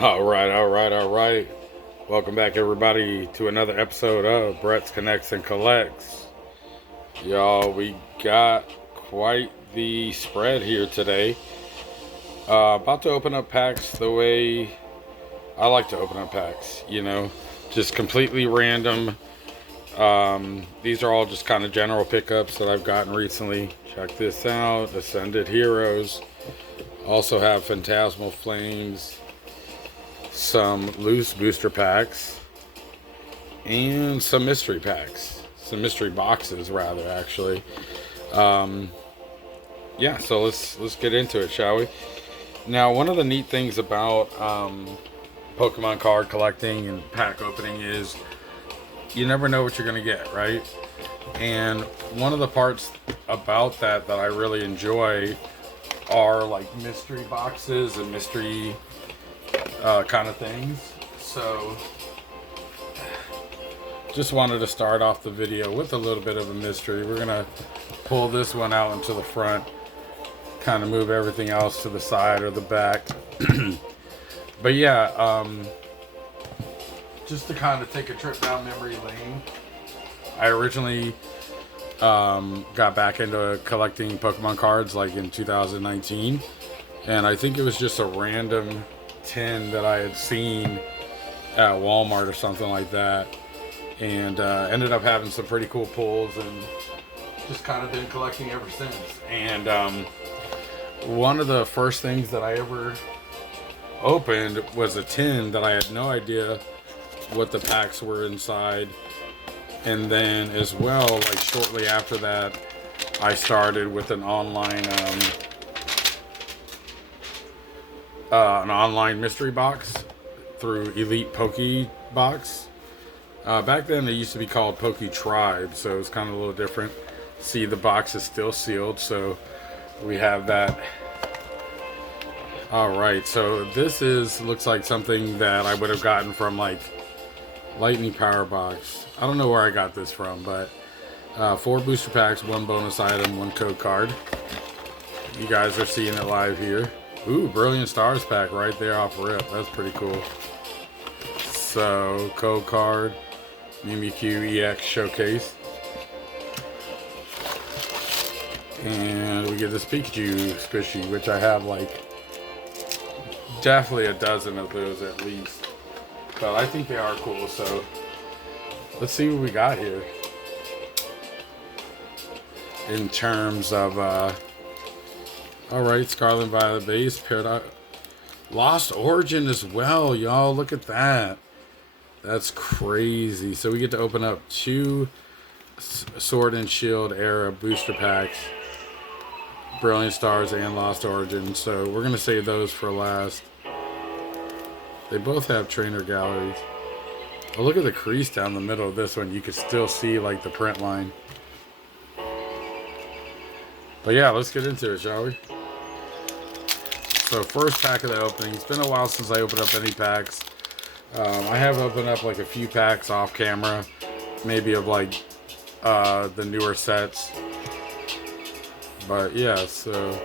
All right. Welcome back, everybody, to another episode of Brett's Connects and Collects. Y'all, we got quite the spread here today. About to open up packs the way I like to open up packs, just completely random. These are all just kind of general pickups that I've gotten recently. Check this out, Ascended Heroes. Also have Phantasmal Flames, some loose booster packs, and some mystery packs. Some mystery boxes, rather, actually. So let's get into it, shall we? Now, one of the neat things about Pokemon card collecting and pack opening is you never know what you're going to get, right? And one of the parts about that I really enjoy are like mystery boxes and mystery kind of things. So just wanted to start off the video with a little bit of a mystery. We're gonna pull this one out into the front, kind of move everything else to the side or the back. But yeah, just to kind of take a trip down memory lane, I originally got back into collecting Pokemon cards like in 2019, and I think it was just a random tin that I had seen at Walmart or something like that, and ended up having some pretty cool pulls and just kind of been collecting ever since. And one of the first things that I ever opened was a tin that I had no idea what the packs were inside. And then as well, like shortly after that, I started with an online mystery box through Elite Poke Box. Back then they used to be called Poke Tribe, so it was kind of a little different. See, the box is still sealed, so we have that. Alright, so this looks like something that I would have gotten from like Lightning Power Box. I don't know where I got this from, but 4 booster packs, 1 bonus item, 1 code card. You guys are seeing it live here. Ooh, Brilliant Stars pack right there off rip. That's pretty cool. So, code card, Mimikyu EX Showcase. And we get this Pikachu squishy, which I have like definitely a dozen of those at least. But I think they are cool, so let's see what we got here. In terms of, alright, Scarlet Violet base, Paradox, Lost Origin as well, y'all, look at that. That's crazy. So we get to open up 2 Sword and Shield era booster packs, Brilliant Stars and Lost Origin, so we're going to save those for last. They both have trainer galleries. Oh, look at the crease down the middle of this one. You can still see like the print line. But yeah, let's get into it, shall we? So first pack of the opening. It's been a while since I opened up any packs. I have opened up like a few packs off camera, maybe of like the newer sets. But yeah, so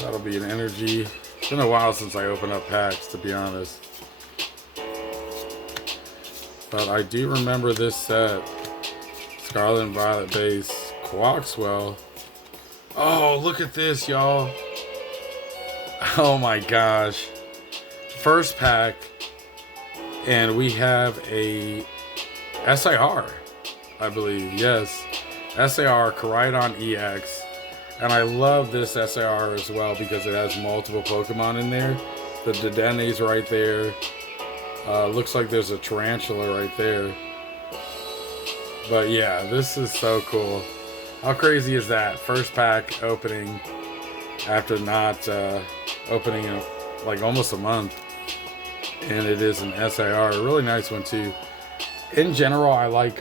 that'll be an energy. It's been a while since I opened up packs, to be honest. But I do remember this set. Scarlet and Violet base, Quaxwell. Oh, look at this, y'all. Oh my gosh. First pack, and we have a SIR, I believe. Yes, SIR Koraidon EX. And I love this SIR as well because it has multiple Pokemon in there. The Dedenne's right there. Looks like there's a Tarantula right there. But yeah, this is so cool. How crazy is that? First pack opening after not opening in like almost a month. And it is an SIR. A really nice one too. In general, I like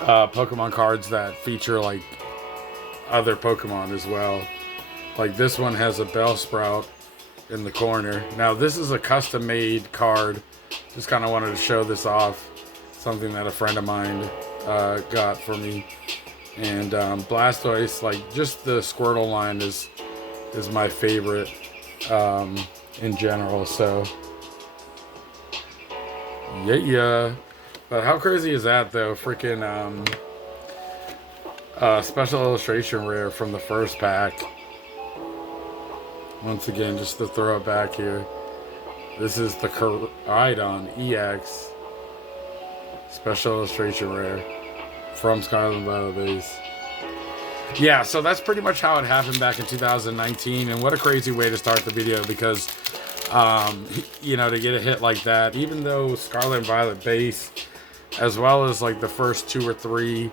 Pokemon cards that feature like other Pokemon as well. Like this one has a Bellsprout in the corner. Now this is a custom made card. Just kind of wanted to show this off. Something that a friend of mine got for me. And Blastoise, like just the Squirtle line is my favorite. in general. So yeah. But how crazy is that though? Freaking special illustration rare from the first pack. Once again, just to throw it back here. This is the Koraidon EX special illustration rare from Scarlet Violet base. Yeah, so that's pretty much how it happened back in 2019, and what a crazy way to start the video, because you know, to get a hit like that, even though Scarlet and Violet base, as well as like the first two or three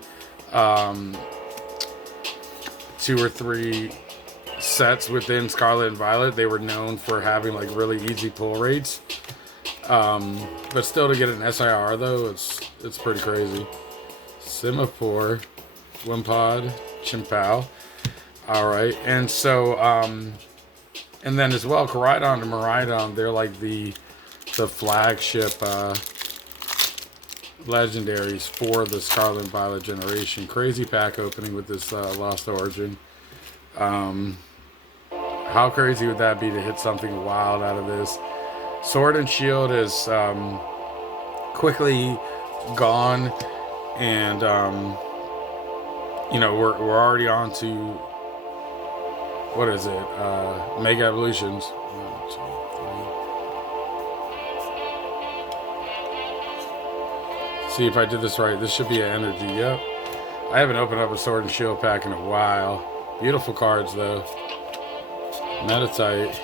sets within Scarlet and Violet, they were known for having like really easy pull rates. But still, to get an SIR though, it's pretty crazy. Semaphore, Wimpod, Chimpao. Alright, and so and then as well, Koraidon and Miraidon, they're like the flagship legendaries for the Scarlet and Violet generation. Crazy pack opening with this Lost Origin. How crazy would that be to hit something wild out of this? Sword and Shield is quickly gone, and you know, we're already on to, what is it? Mega Evolutions. 1, 2, 3. See if I did this right. This should be an energy. Yep. I haven't opened up a Sword and Shield pack in a while. Beautiful cards though. Metatite.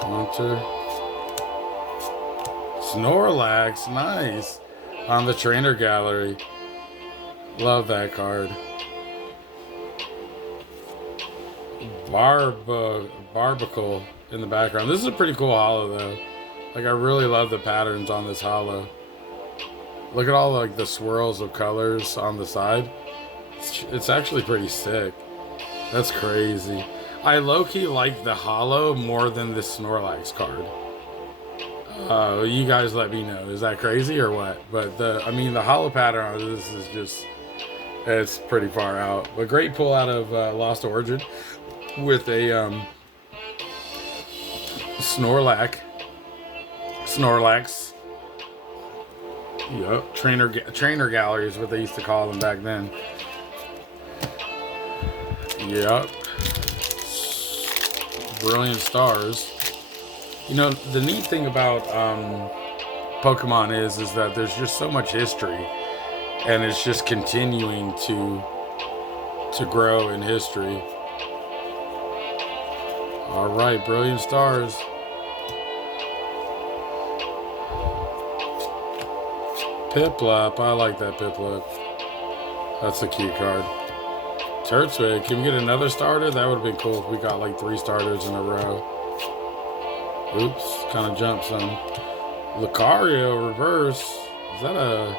Hunter. Snorlax. Nice. On the trainer gallery. Love that card. Barbacle in the background. This is a pretty cool holo though. Like, I really love the patterns on this holo. Look at all like the swirls of colors on the side. It's actually pretty sick. That's crazy. I low-key like the holo more than the Snorlax card. You guys let me know. Is that crazy or what? But the holo pattern on this is just, it's pretty far out. But great pull out of Lost Origin with a Snorlax. Yup. Trainer gallery is what they used to call them back then. Yup. Brilliant Stars. You know, the neat thing about Pokemon is that there's just so much history, and it's just continuing to grow in history. All right, Brilliant Stars. Piplup, I like that Piplup. That's a cute card. Turtwig, can we get another starter? That would have been cool if we got like 3 starters in a row. Oops, kind of jumped some. Lucario reverse. Is that a...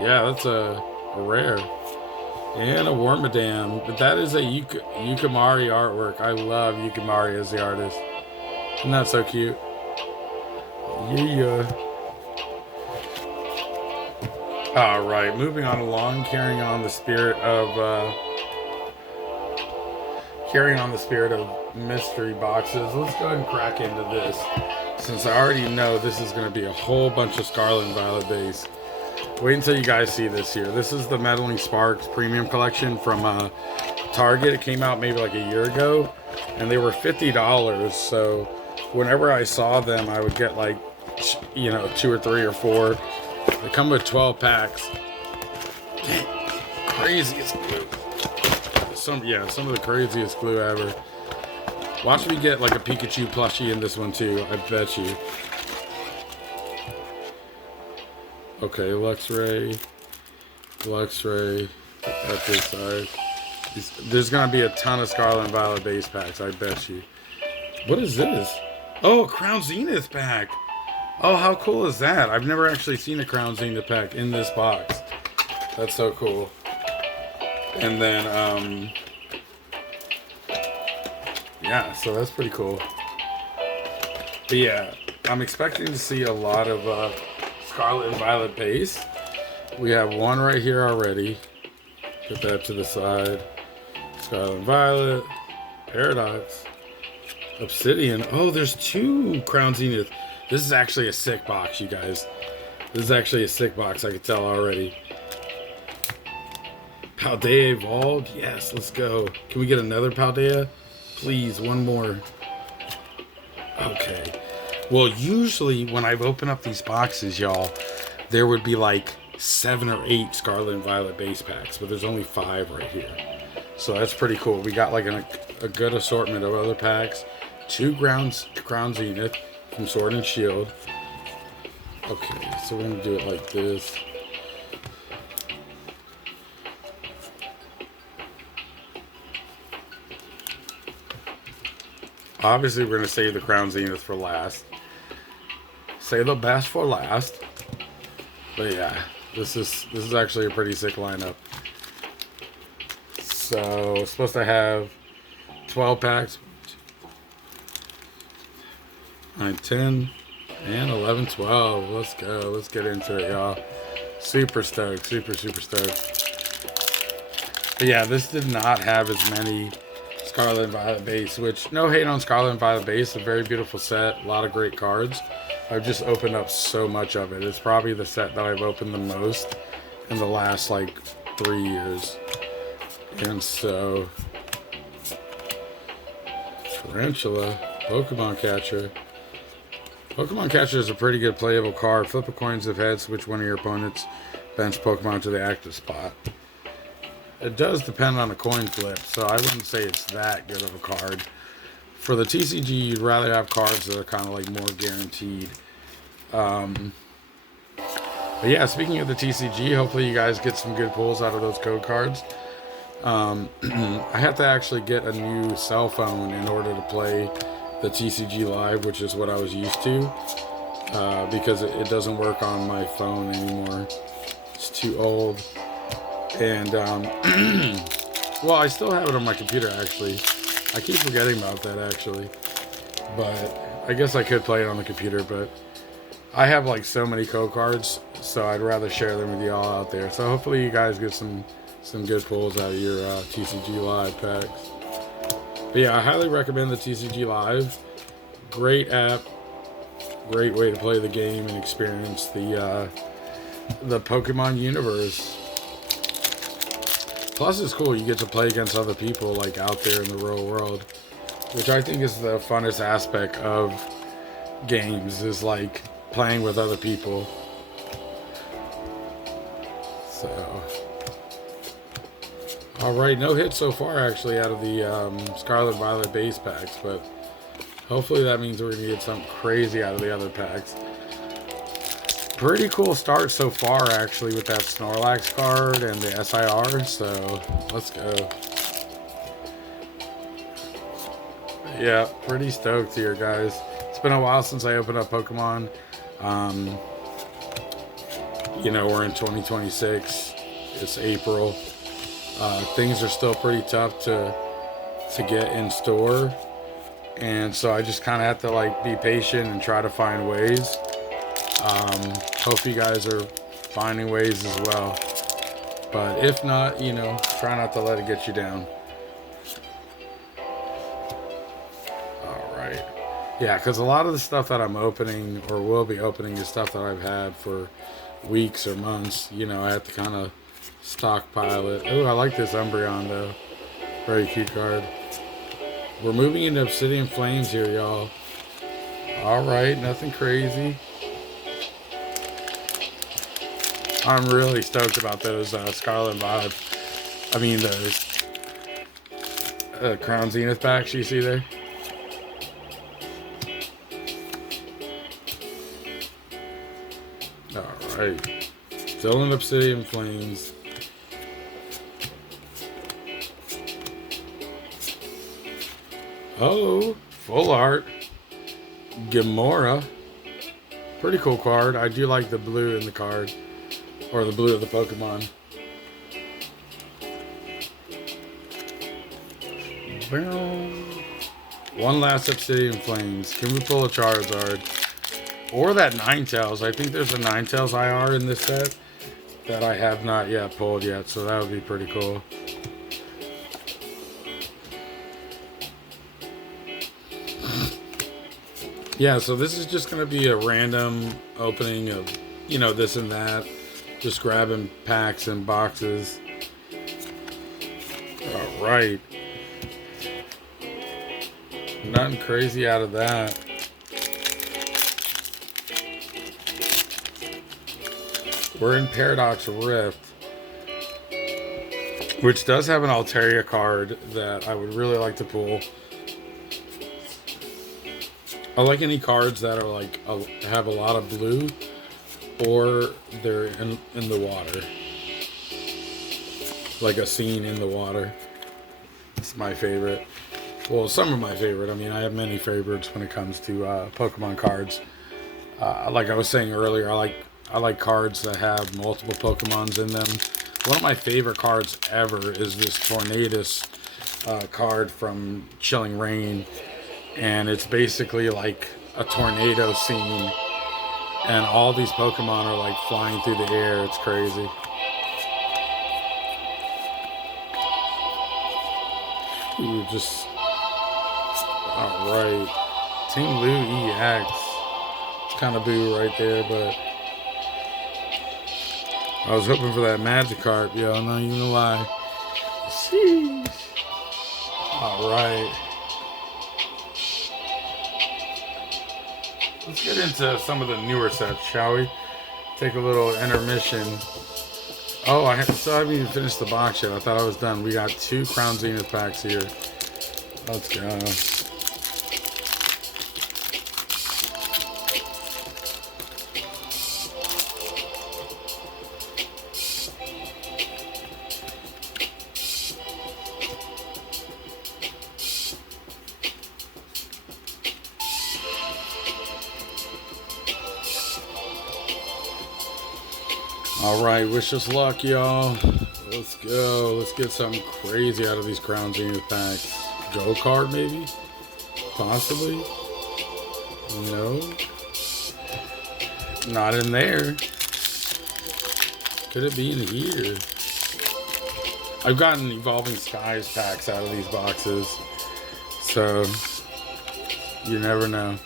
Yeah, that's a rare. And a Wormadam. But that is a Yukimari artwork. I love Yukimari as the artist. Isn't that so cute? Yeah. Alright, moving on along, carrying on the spirit of mystery boxes. Let's go ahead and crack into this, since I already know this is going to be a whole bunch of Scarlet and Violet base. Wait until you guys see this here. This is the Meddling Sparks premium collection from Target. It came out maybe like a year ago, and they were $50. So whenever I saw them, I would get like, you know, 2 or 3 or 4. They come with 12 packs. Craziest glue. Some of the craziest glue ever. Watch me get like a Pikachu plushie in this one too. I bet you. Okay, Luxray. At this side. There's gonna be a ton of Scarlet and Violet base packs. I bet you. What is this? Oh, Crown Zenith pack. Oh, how cool is that? I've never actually seen a Crown Zenith pack in this box. That's so cool. And then, yeah, so that's pretty cool. But yeah, I'm expecting to see a lot of Scarlet and Violet base. We have one right here already. Put that to the side. Scarlet and Violet. Paradox. Obsidian. Oh, there's 2 Crown Zenith. This is actually a sick box, you guys. This is actually a sick box, I can tell already. Paldea evolved. Yes, let's go. Can we get another Paldea? Please, one more. Okay. Well, usually when I've opened up these boxes, y'all, there would be like 7 or 8 Scarlet and Violet base packs, but there's only 5 right here. So that's pretty cool. We got like a good assortment of other packs. 2 Crown Zenith from Sword and Shield. Okay, so we're going to do it like this. Obviously, we're going to save the Crown Zenith for last. Save the best for last. But yeah, this is actually a pretty sick lineup. So, it's supposed to have 12 packs. 9, 10, and 11, 12. Let's go. Let's get into it, y'all. Super stoked. Super stoked. But yeah, this did not have as many Scarlet and Violet base, which no hate on Scarlet and Violet base. A very beautiful set. A lot of great cards. I've just opened up so much of it. It's probably the set that I've opened the most in the last like 3 years. And so, Tarantula, Pokemon Catcher. Pokemon Catcher is a pretty good playable card. Flip a coin to the head, switch one of your opponent's bench Pokemon to the active spot. It does depend on the coin flip, so I wouldn't say it's that good of a card. For the TCG, you'd rather have cards that are kind of like more guaranteed. But yeah, speaking of the TCG, hopefully you guys get some good pulls out of those code cards. I have to actually get a new cell phone in order to play the TCG Live, which is what I was used to, because it doesn't work on my phone anymore. It's too old. And, well, I still have it on my computer, actually. I keep forgetting about that, actually. But I guess I could play it on the computer, but I have, like, so many code cards, so I'd rather share them with y'all out there. So hopefully you guys get some good pulls out of your TCG Live packs. But yeah, I highly recommend the TCG Live. Great app. Great way to play the game and experience the Pokemon universe. Plus, it's cool. You get to play against other people, like, out there in the real world. Which I think is the funnest aspect of games, is, like, playing with other people. So, alright, no hits so far, actually, out of the Scarlet Violet base packs. But hopefully that means we're going to get something crazy out of the other packs. Pretty cool start so far, actually, with that Snorlax card and the SIR, so let's go. Yeah, pretty stoked here, guys. It's been a while since I opened up Pokemon. You know, we're in 2026. It's April. Things are still pretty tough to get in store. And so I just kind of have to, like, be patient and try to find ways. Hope you guys are finding ways as well. But if not, you know, try not to let it get you down. Alright. Yeah, because a lot of the stuff that I'm opening, or will be opening, is stuff that I've had for weeks or months. You know, I have to kind of stockpile it. Oh, I like this Umbreon, though. Very cute card. We're moving into Obsidian Flames here, y'all. Alright, nothing crazy. I'm really stoked about those Scarlet and Violet. I mean, those Crown Zenith packs you see there. Alright. Still in Obsidian Flames. Oh, full art. Gamora. Pretty cool card. I do like the blue in the card. Or the blue of the Pokemon. One last Obsidian Flames. Can we pull a Charizard? Or that Ninetales. I think there's a Ninetales IR in this set that I have not yet pulled yet. So that would be pretty cool. Yeah, so this is just going to be a random opening of, this and that. Just grabbing packs and boxes. All right. Nothing crazy out of that. We're in Paradox Rift, which does have an Altaria card that I would really like to pull. I like any cards that are like have a lot of blue, or they're in the water, like a scene in the water. It's my favorite. Well, some of my favorite. I mean, I have many favorites when it comes to Pokemon cards. Like I was saying earlier, I like cards that have multiple Pokemons in them. One of my favorite cards ever is this Tornadus card from Chilling Reign. And it's basically like a tornado scene. And all these Pokemon are like flying through the air. It's crazy. Ooh, just... Alright. Team Blue EX. It's kind of boo right there, but... I was hoping for that Magikarp, yo. I'm not even gonna lie. Sheesh. Alright. Let's get into some of the newer sets, shall we? Take a little intermission. Oh, I still haven't even finished the box yet. I thought I was done. We got 2 Crown Zenith packs here. Let's go. Alright, wish us luck, y'all. Let's go. Let's get something crazy out of these Crown Zenith packs. Go card, maybe? Possibly? No. Not in there. Could it be in here? I've gotten Evolving Skies packs out of these boxes. So, you never know.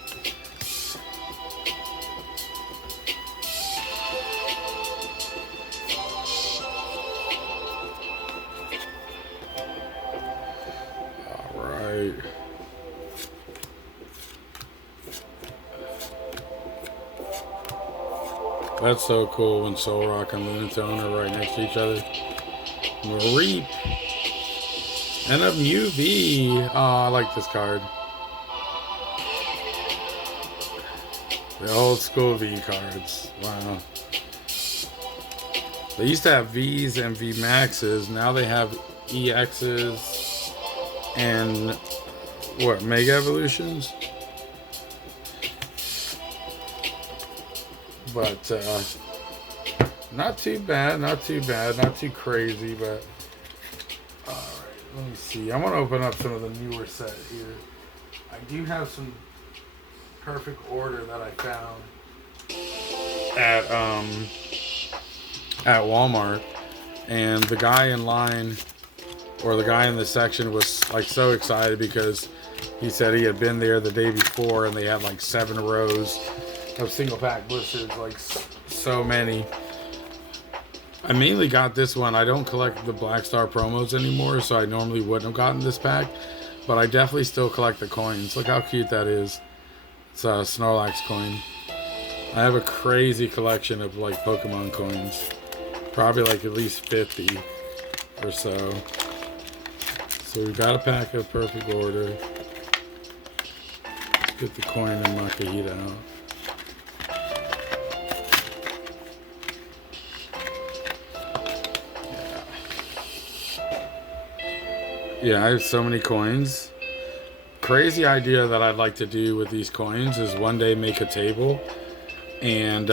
That's so cool when Solrock and Lunatone are right next to each other. Reap. And a Mew V. Oh, I like this card. The old school V cards. Wow. They used to have Vs and V Maxes. Now they have EXs and what, Mega Evolutions? But not too bad, not too crazy, but alright, let me see. I want to open up some of the newer set here. I do have some perfect order that I found at Walmart, and the guy in line, or the guy in the section, was like so excited because he said he had been there the day before and they had like 7 rows of single pack blisters, like so many. I mainly got this one. I don't collect the Black Star promos anymore, so I normally wouldn't have gotten this pack, but I definitely still collect the coins. Look how cute that is. It's a Snorlax coin. I have a crazy collection of like Pokemon coins, probably like at least 50 or so. So we got a pack of perfect order. Let's get the coin and Makahita out. Yeah, I have so many coins. Crazy idea that I'd like to do with these coins is one day make a table and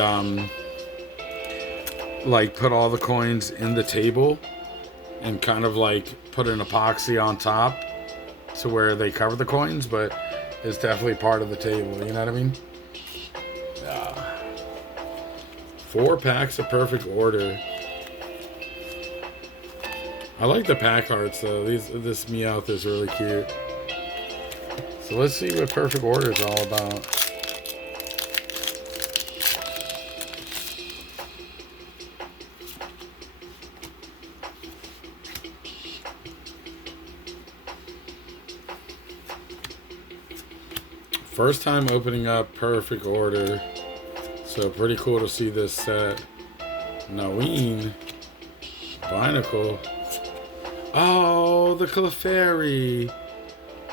like put all the coins in the table and kind of like put an epoxy on top to where they cover the coins, but it's definitely part of the table, you know what I mean? 4 packs of perfect order. I like the pack arts though. This Meowth is really cute. So let's see what perfect order is all about. First time opening up Perfect Order. So pretty cool to see this set. Naween. Binacle. Oh, the Clefairy.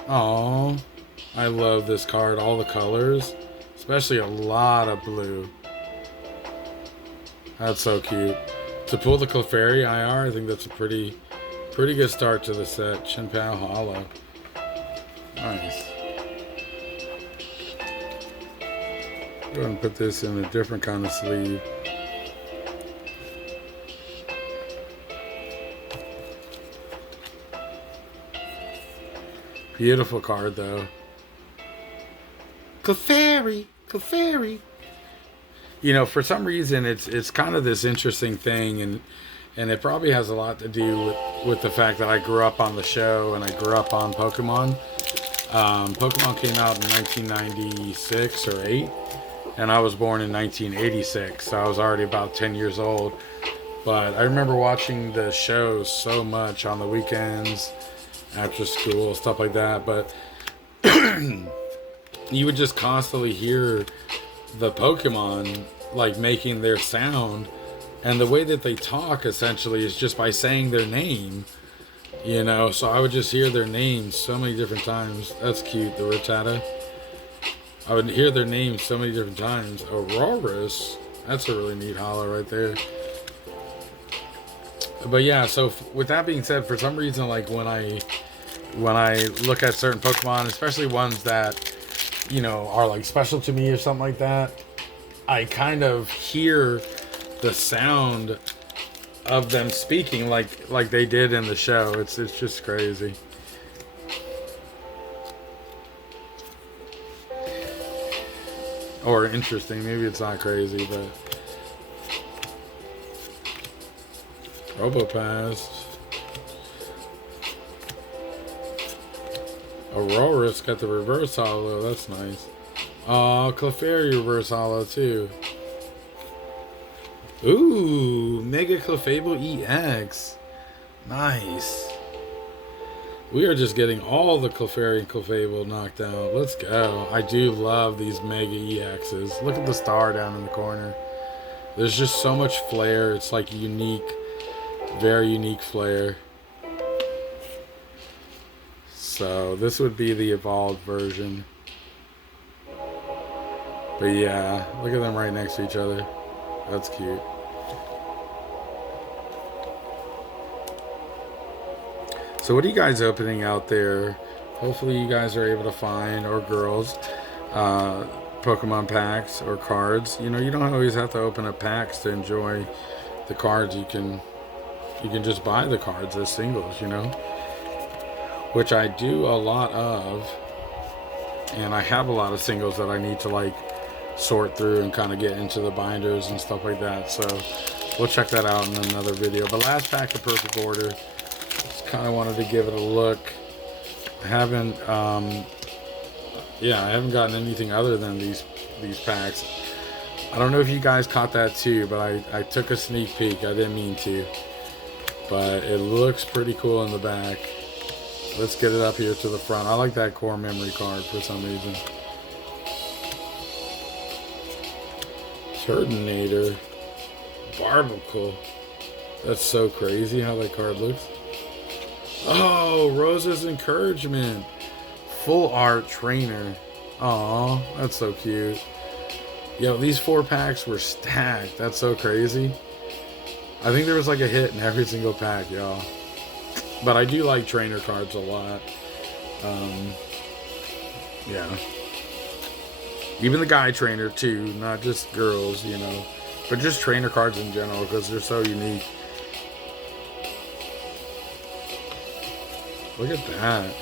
Oh, I love this card. All the colors. Especially a lot of blue. That's so cute. To pull the Clefairy IR, I think that's a pretty good start to the set. Chinpao Hollow. Nice. Go ahead and put this in a different kind of sleeve. Beautiful card though. Clefairy, Clefairy. You know, for some reason it's kind of this interesting thing, and it probably has a lot to do with the fact that I grew up on the show and I grew up on Pokemon. Pokemon came out in 1996 or 8, and I was born in 1986, so I was already about 10 years old. But I remember watching the show so much on the weekends, after school, stuff like that. But you would just constantly hear the Pokemon like making their sound, and the way that they talk essentially is just by saying their name, you know. So I would just hear their names so many different times. That's cute, the Rattata. I would hear their names so many different times. Aurorus, that's a really neat holo right there. But yeah, so with that being said, for some reason, like when I look at certain Pokemon, especially ones that, you know, are like special to me or something like that, I kind of hear the sound of them speaking like they did in the show. It's just crazy. Or interesting. Maybe it's not crazy, but Robopass. Aurora's got the reverse holo. That's nice. Oh, Clefairy reverse holo too. Ooh, Mega Clefable EX. Nice. We are just getting all the Clefairy and Clefable knocked out. Let's go. I do love these Mega EXs. Look at the star down in the corner. There's just so much flair. It's like unique, very unique flair. So this would be the evolved version. But yeah, look at them right next to each other. That's cute. So what are you guys opening out there? Hopefully you guys are able to find, or girls, Pokemon packs or cards. You know, you don't always have to open up packs to enjoy the cards. You can just buy the cards as singles, you know, which I do a lot of, and I have a lot of singles that I need to like sort through and kind of get into the binders and stuff like that. So we'll check that out in another video. But last pack of Perfect Order, just kind of wanted to give it a look. I haven't gotten anything other than these packs. I don't know if you guys caught that too, but I took a sneak peek. I didn't mean to, but it looks pretty cool in the back. Let's get it up here to the front. I like that core memory card for some reason. Turtonator. Barbacle. That's so crazy how that card looks. Oh, Rose's Encouragement. Full art trainer. Aw, that's so cute. Yo, these 4 packs were stacked. That's so crazy. I think there was like a hit in every single pack, y'all. But I do like trainer cards a lot. Yeah. Even the guy trainer too, not just girls, you know. But just trainer cards in general, because they're so unique. Look at that.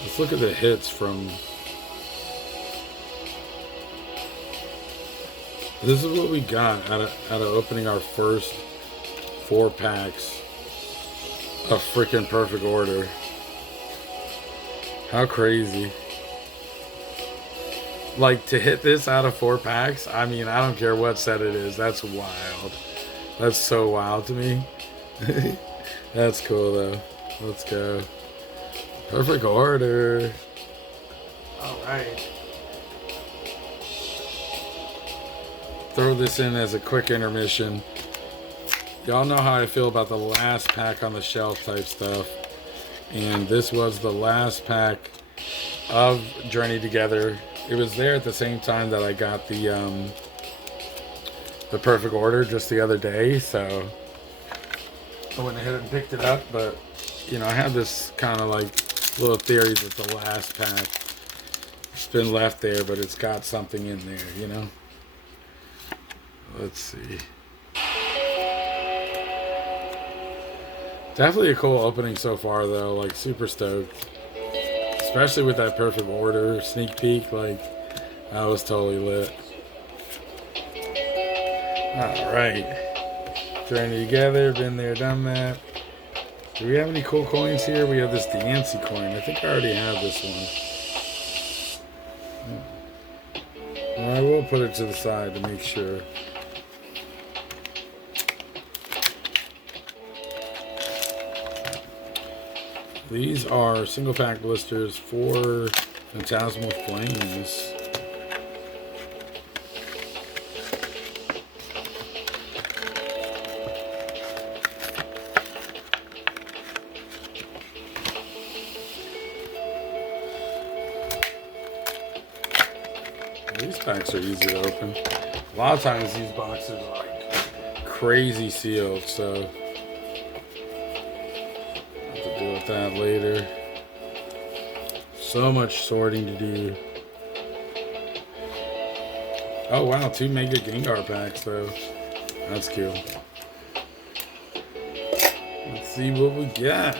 Let's look at the hits from... This is what we got out of opening our first 4 packs of freaking Perfect Order. How crazy. Like, to hit this out of 4 packs, I mean, I don't care what set it is. That's wild. That's so wild to me. That's cool, though. Let's go. Perfect order. All right. Throw this in as a quick intermission. Y'all know how I feel about the last pack on the shelf type stuff. And this was the last pack of Journey Together. It was there at the same time that I got the perfect order just the other day. So I went ahead and picked it up. But, you know, I had this kind of like little theory that the last pack, it's been left there, but it's got something in there, you know? Let's see. Definitely a cool opening so far, though. Like, super stoked. Especially with that perfect order sneak peek. Like, that was totally lit. Alright. Journey Together. Been there, done that. Do we have any cool coins here? We have this Dancy coin. I think I already have this one. Well, I will put it to the side to make sure. These are single pack blisters for Phantasmal Flames. These packs are easy to open. A lot of times these boxes are like crazy sealed, so deal with that later. So much sorting to do. Oh wow, 2 Mega Gengar packs though. That's cool. Let's see what we got.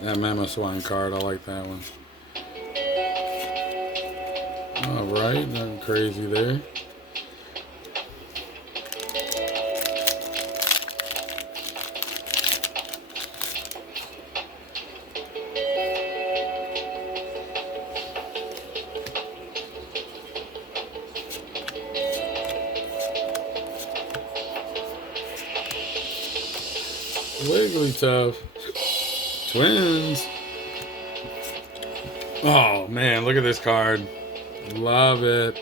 That Mamoswine card, I like that one. Alright, nothing crazy there. Wigglytuff. Twins. Oh man, look at this card. Love it.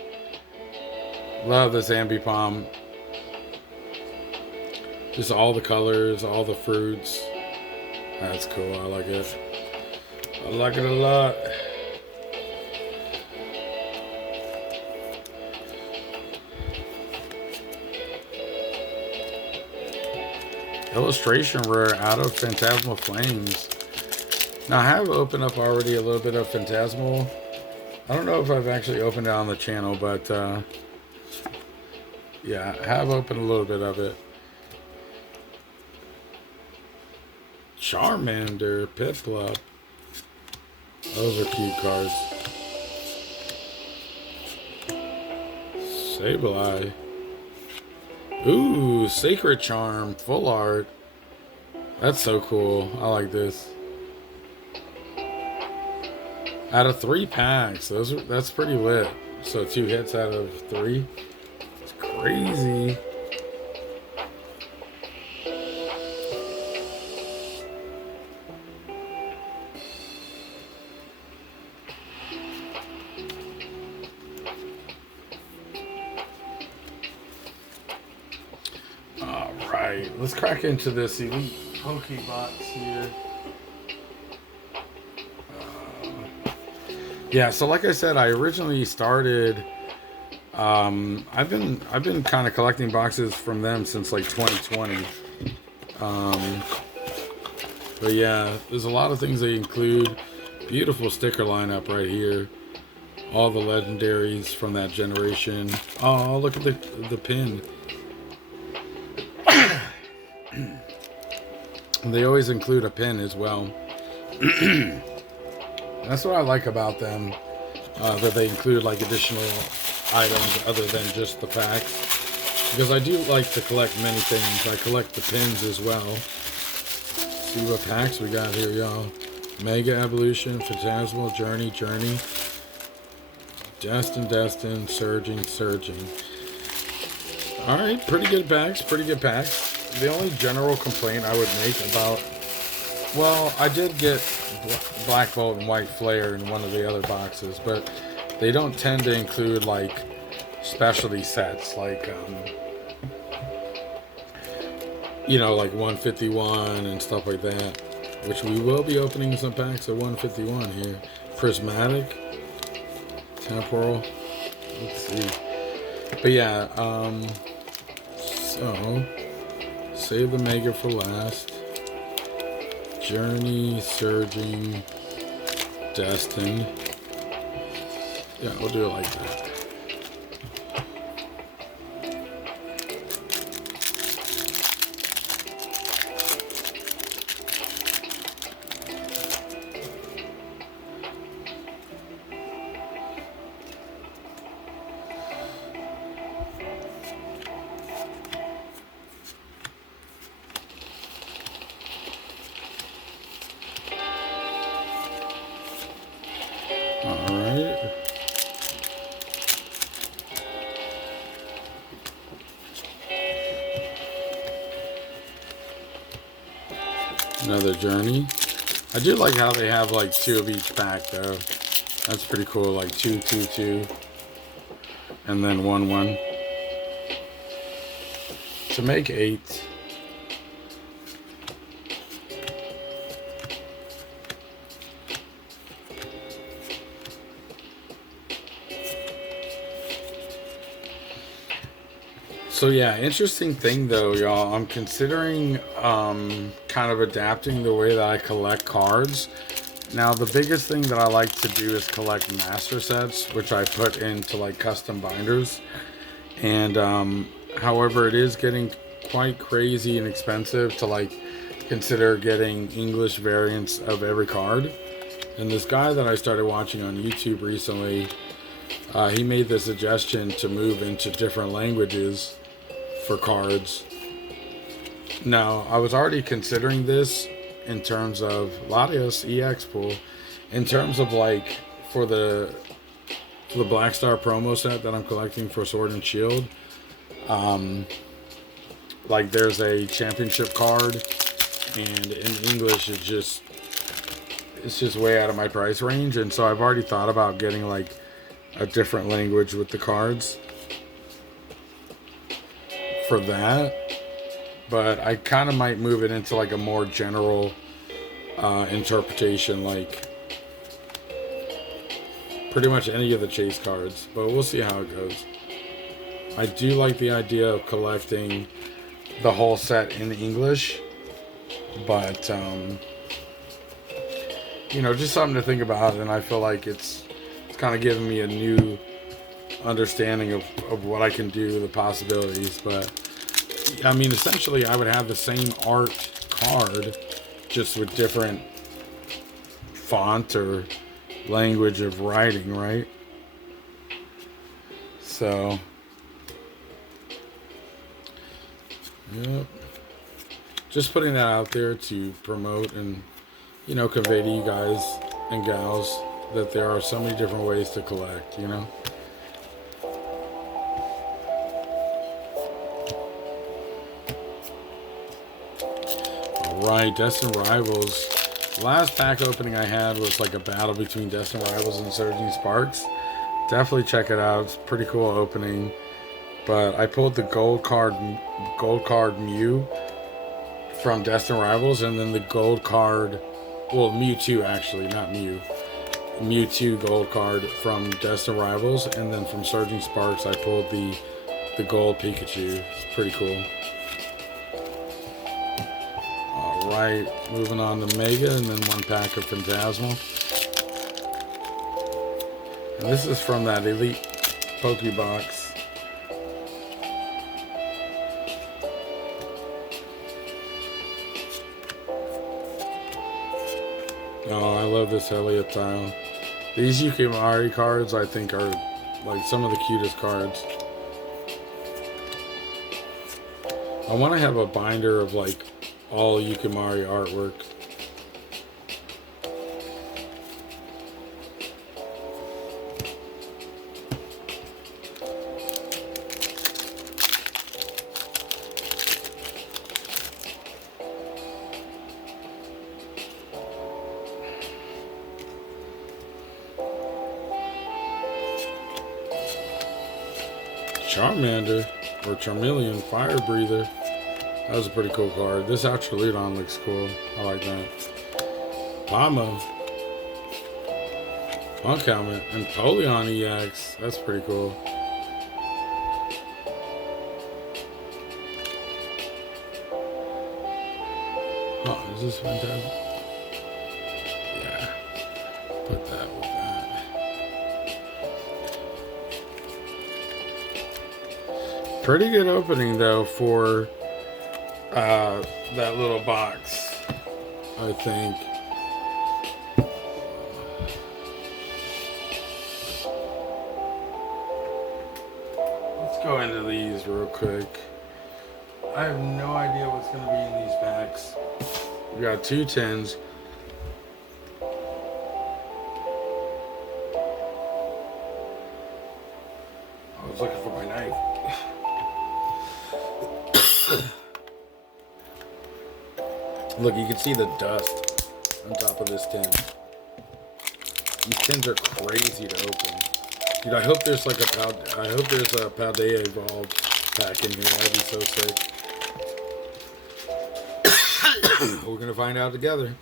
Love this Ambipom. Just all the colors, all the fruits. That's cool. I like it. I like it a lot. Illustration rare out of Phantasmal Flames. Now I have opened up already a little bit of Phantasmal. I don't know if I've actually opened it on the channel, but yeah, I have opened a little bit of it. Charmander, Piplup. Those are cute cards. Sableye. Ooh, Sacred Charm, full art. That's so cool. I like this. Out of 3 packs, that's pretty lit. So 2 hits out of 3. It's crazy. All right, let's crack into this Elite Pokebox here. Yeah, so like I said, I originally started. I've been kind of collecting boxes from them since like 2020. But yeah, there's a lot of things they include. Beautiful sticker lineup right here. All the legendaries from that generation. Oh, look at the pin. They always include a pin as well. That's what I like about them, that they include like additional items other than just the packs. because I do like to collect many things. I collect the pins as well. See what packs we got here, y'all. Mega Evolution, Phantasmal, Journey, Destin, Surging. Alright, pretty good packs, The only general complaint I would make about... Well, I did get Black Bolt and White Flare in one of the other boxes, but they don't tend to include, like, specialty sets, like, you know, like 151 and stuff like that, which we will be opening some packs of 151 here. Prismatic, Temporal, let's see. But yeah, so save the Mega for last. Journey, Surging, Destin. Yeah, we'll do it like that. Alright. Another Journey. I do like how they have like 2 of each pack though. That's pretty cool, like 2, 2, 2. And then 1, 1. To make 8. So yeah, interesting thing though, y'all. I'm considering kind of adapting the way that I collect cards. Now, the biggest thing that I like to do is collect master sets, which I put into like custom binders. And however, it is getting quite crazy and expensive to like consider getting English variants of every card. And this guy that I started watching on YouTube recently, he made the suggestion to move into different languages for cards. Now, I was already considering this in terms of Latios EX pool, in terms of like for the Black Star promo set that I'm collecting for Sword and Shield. Like there's a championship card, and in English it's just way out of my price range, and so I've already thought about getting like a different language with the cards for that, but I kind of might move it into like a more general interpretation, like pretty much any of the chase cards, but we'll see how it goes. I do like the idea of collecting the whole set in English, but you know, just something to think about, and I feel like it's kind of giving me a new understanding of what I can do, the possibilities. But I mean, essentially I would have the same art card just with different font or language of writing, right? So yep, just putting that out there to promote and, you know, convey to you guys and gals that there are so many different ways to collect, you know. Alright, Destin Rivals. Last pack opening I had was like a battle between Destin Rivals and Surging Sparks. Definitely check it out. It's a pretty cool opening. But I pulled the gold card Mew from Destin Rivals, and then the gold card, well, Mewtwo actually, not Mew. Mewtwo gold card from Destin Rivals, and then from Surging Sparks I pulled the gold Pikachu. It's pretty cool. Alright, moving on to Mega, and then 1 pack of Phantasmal. And this is from that Elite Pokebox. Oh, I love this Elliott tile. These Yukimari cards I think are like some of the cutest cards. I want to have a binder of like all Yukimari artwork. Charmander, or Charmeleon, Fire Breather. That was a pretty cool card. This Atroludon looks cool. I like that. Pamo, Punk Helmet, and Polion EX. That's pretty cool. Oh, is this fantastic? Yeah. Put that with that. Pretty good opening though for that little box, I think. Let's go into these real quick. I have no idea what's going to be in these packs. We got 2 10s. I was looking for my knife. Look, you can see the dust on top of this tin. These tins are crazy to open. Dude, I hope there's like a Paldea Evolved pack in here. That'd be so sick. We're gonna find out together.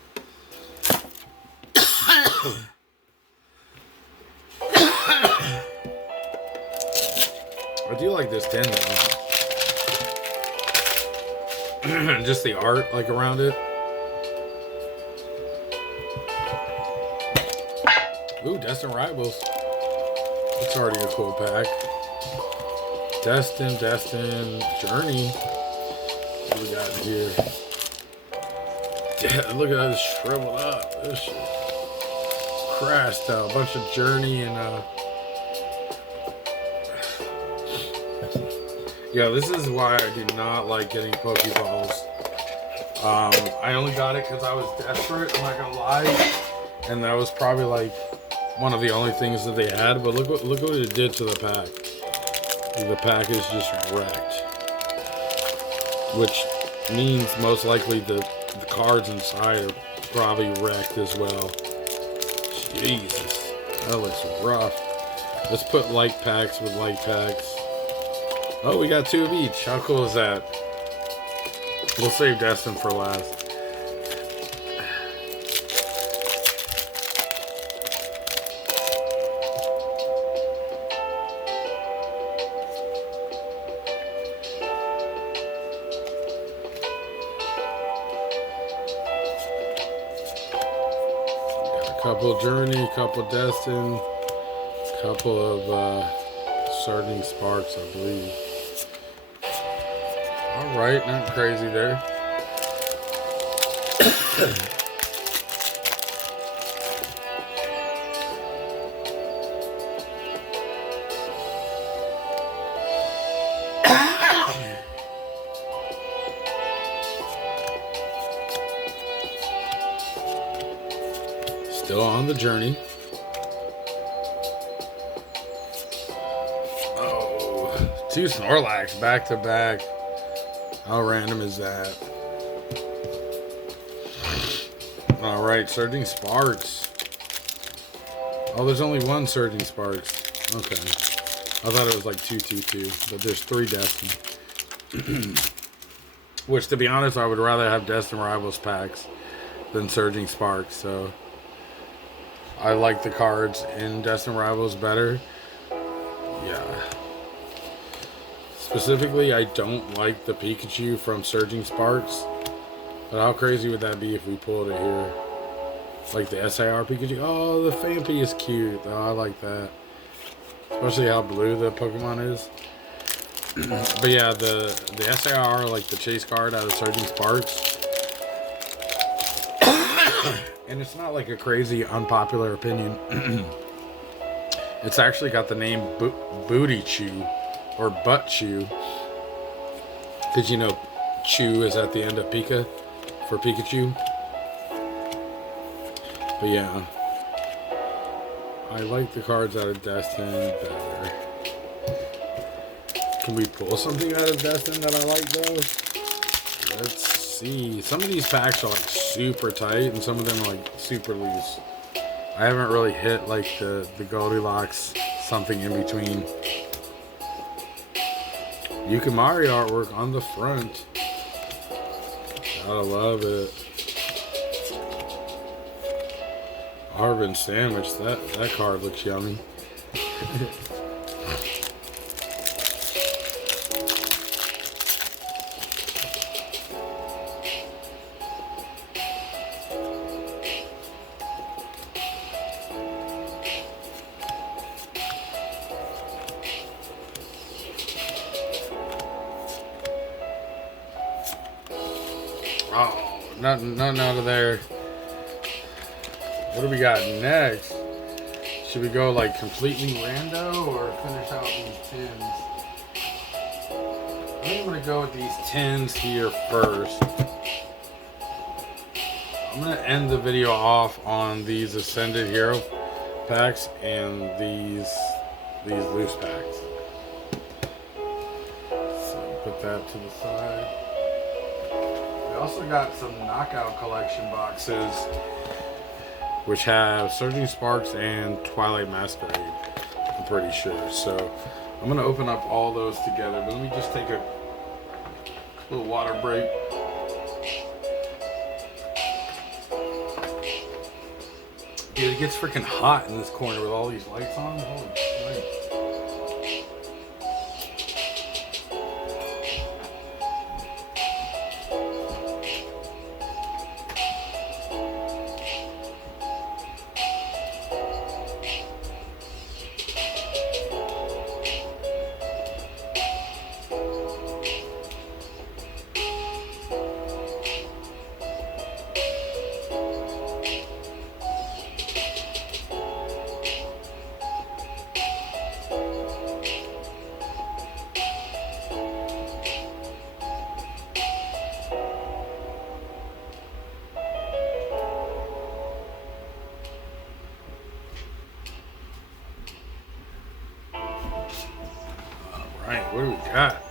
I do like this tin though. Just the art like around it. Ooh, Destin Rivals. That's already a cool pack. Destin, Journey. What do we got in here? Yeah, look at that, shriveled up. This shit crashed out. A bunch of Journey and yeah, this is why I do not like getting Pokeballs. I only got it because I was desperate, I'm not gonna lie. And that was probably like one of the only things that they had. But look what it did to the pack. The pack is just wrecked. Which means most likely the cards inside are probably wrecked as well. Jesus, that looks rough. Let's put light packs with light packs. Oh, we got 2 of each. How cool is that? We'll save Destin for last. Couple Journey, couple Destin, couple of Surging Sparks, I believe. Alright, nothing crazy there. Still on the journey. Oh, 2 Snorlax back to back. How random is that? Alright, Surging Sparks. Oh, there's only 1 Surging Sparks. Okay. I thought it was like 2, 2, 2. But there's 3 Destin. Which, to be honest, I would rather have Destin Rivals packs than Surging Sparks. So I like the cards in Destin Rivals better. Yeah. Specifically, I don't like the Pikachu from Surging Sparks. But how crazy would that be if we pulled it here? Like the SIR Pikachu. Oh, the Phanpy is cute. Oh, I like that. Especially how blue the Pokemon is. But yeah, the SIR, like the chase card out of Surging Sparks. And it's not like a crazy unpopular opinion. It's actually got the name Booty Chew or Butt Chew. Because you know Chew is at the end of Pika for Pikachu. But yeah, I like the cards out of Destin better. Can we pull something out of Destin that I like though? Let's see. Some of these packs are like super tight and some of them are like super loose. I haven't really hit like the Goldilocks something in between. Yukimari artwork on the front. Gotta love it. Arvin Sandwich, that card looks yummy. Oh, nothing out of there. What do we got next? Should we go like completely rando or finish out these tins? I think I'm gonna go with these tins here first. I'm gonna end the video off on these Ascended Hero packs and these loose packs. So put that to the side. We also got some Knockout Collection boxes, which have Surging Sparks and Twilight Masquerade, I'm pretty sure. So I'm going to open up all those together, but let me just take a little water break. Dude, it gets freaking hot in this corner with all these lights on. Holy shit. What do we got?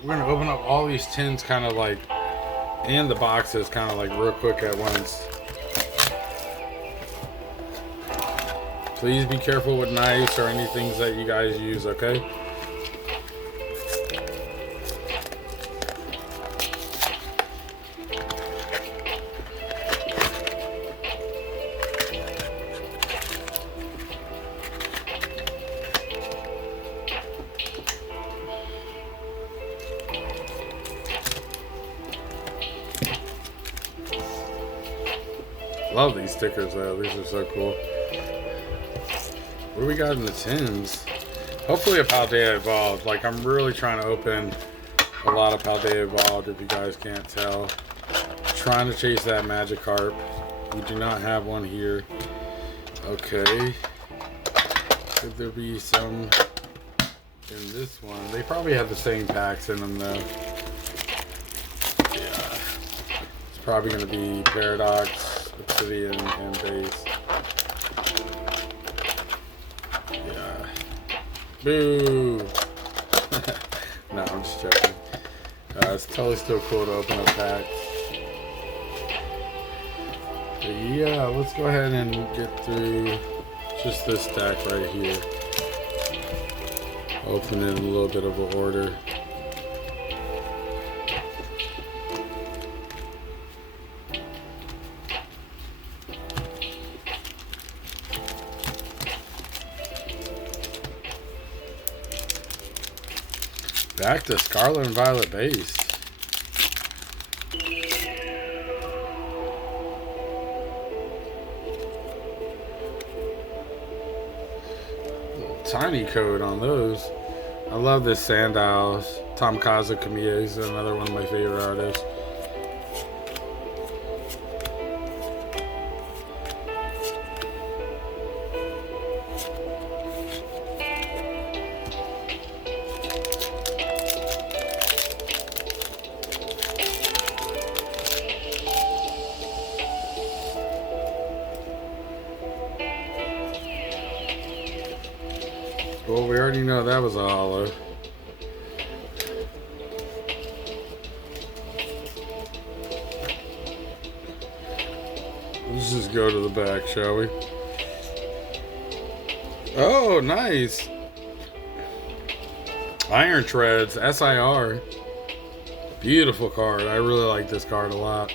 We're gonna open up all these tins kind of like, and the boxes kind of like real quick at once. Please be careful with knives or anything that you guys use, okay? Love these stickers though, these are so cool. What do we got in the tins? Hopefully a Paldea Evolved. Like, I'm really trying to open a lot of Paldea Evolved, if you guys can't tell. Trying to chase that Magikarp. We do not have one here. Okay. Could there be some in this one? They probably have the same packs in them though. Yeah. It's probably going to be Paradox, Obsidian, and Base. Yeah. Boo! No, I'm just joking. It's totally still cool to open up packs. But yeah, let's go ahead and get through just this stack right here. Open it in a little bit of an order. Back to Scarlet and Violet base. Little tiny code on those. I love this Sandow's. Tomokazu Kamiya is another one of my favorite artists. Well, we already know that was a hollow. Let's just go to the back, shall we? Oh, nice. Iron Treads, SIR. Beautiful card. I really like this card a lot.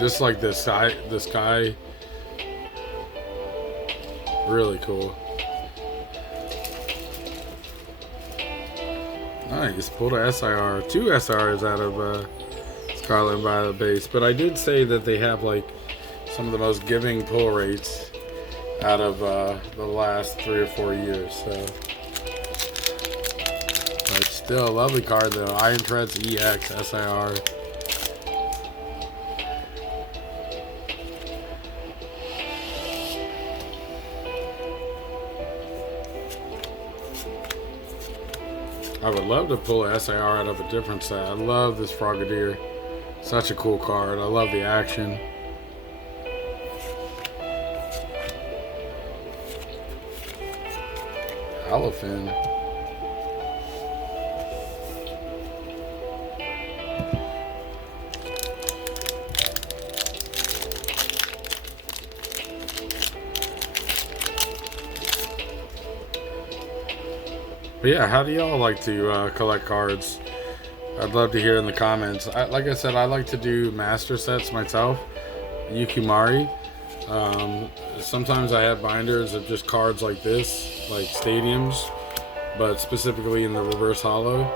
Just like this sky. Really cool. Nice. Pulled a SIR. 2 SIRs out of Scarlet and Violet base. But I did say that they have like some of the most giving pull rates out of the last 3 or 4 years. So, but still a lovely card though. Iron Treads EX SIR. I would love to pull a SIR out of a different set. I love this Frogadier. Such a cool card. I love the action. Elephant. But yeah, how do y'all like to collect cards? I'd love to hear in the comments. Like I said, I like to do master sets myself. Yukimari. Sometimes I have binders of just cards like this, like stadiums, but specifically in the reverse hollow.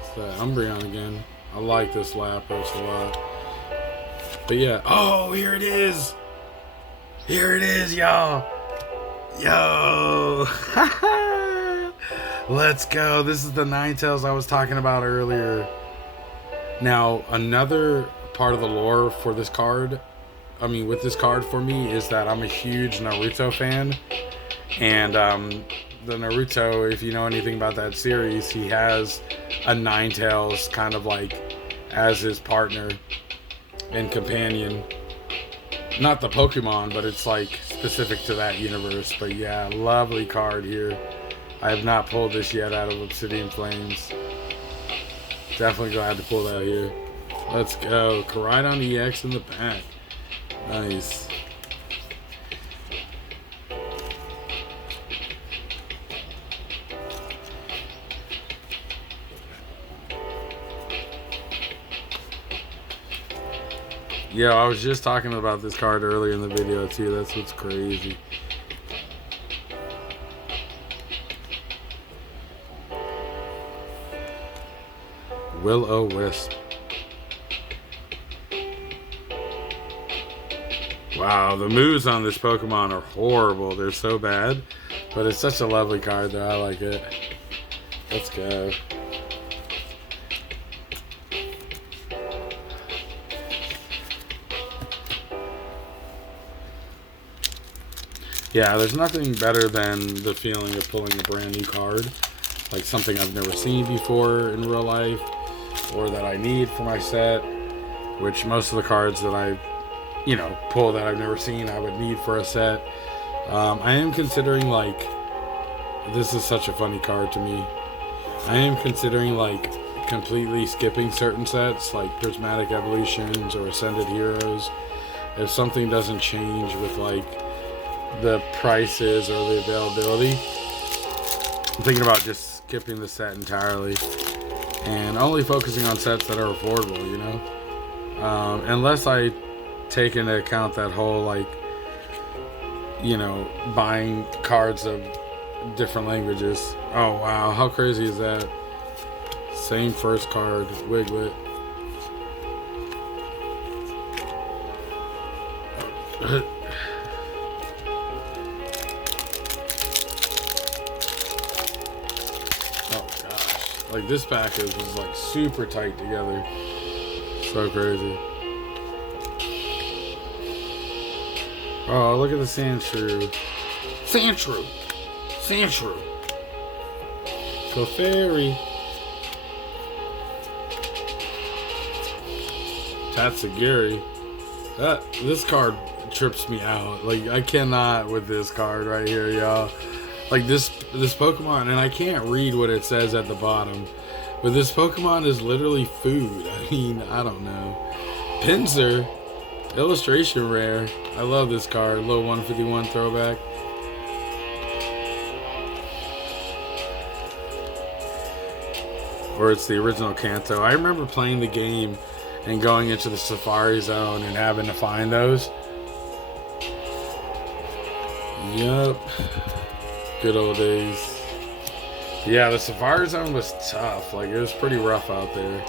It's the Umbreon again. I like this Lapras a lot. But yeah, oh, here it is. Here it is, y'all. Yo. Let's go. This is the Ninetales I was talking about earlier. Now, another part of the lore for this card, with this card for me, is that I'm a huge Naruto fan. And the Naruto, if you know anything about that series, he has a Ninetales kind of like as his partner and companion. Not the Pokemon, but it's like specific to that universe. But yeah, lovely card here. I have not pulled this yet out of Obsidian Flames. Definitely glad to pull that here. Let's go. Koraidon EX in the back. Nice. Yeah, I was just talking about this card earlier in the video too. That's what's crazy. Will-O-Wisp. Wow, the moves on this Pokemon are horrible. They're so bad. But it's such a lovely card though. I like it. Let's go. Yeah, there's nothing better than the feeling of pulling a brand new card. Like something I've never seen before in real life, or that I need for my set, which most of the cards that I, pull that I've never seen, I would need for a set. I am considering, like, this is such a funny card to me. I am considering, like, completely skipping certain sets, like Prismatic Evolutions or Ascended Heroes, if something doesn't change with, like, the prices or the availability. I'm thinking about just skipping the set entirely and only focusing on sets that are affordable, unless I take into account that whole, like, buying cards of different languages. Oh wow, how crazy is that? Same first card, Wiglet. Like, this package is like super tight together. So crazy. Oh, look at the Sandshrew. Sandshrew! Sandshrew! Clefairy. Tatsugiri. This card trips me out. Like, I cannot with this card right here, y'all. Like this Pokemon, and I can't read what it says at the bottom, but this Pokemon is literally food. I mean, I don't know. Pinsir, illustration rare. I love this card. Little 151 throwback. Or it's the original Kanto. I remember playing the game and going into the Safari Zone and having to find those. Yup. Good old days. Yeah, the Safari Zone was tough. Like, it was pretty rough out there.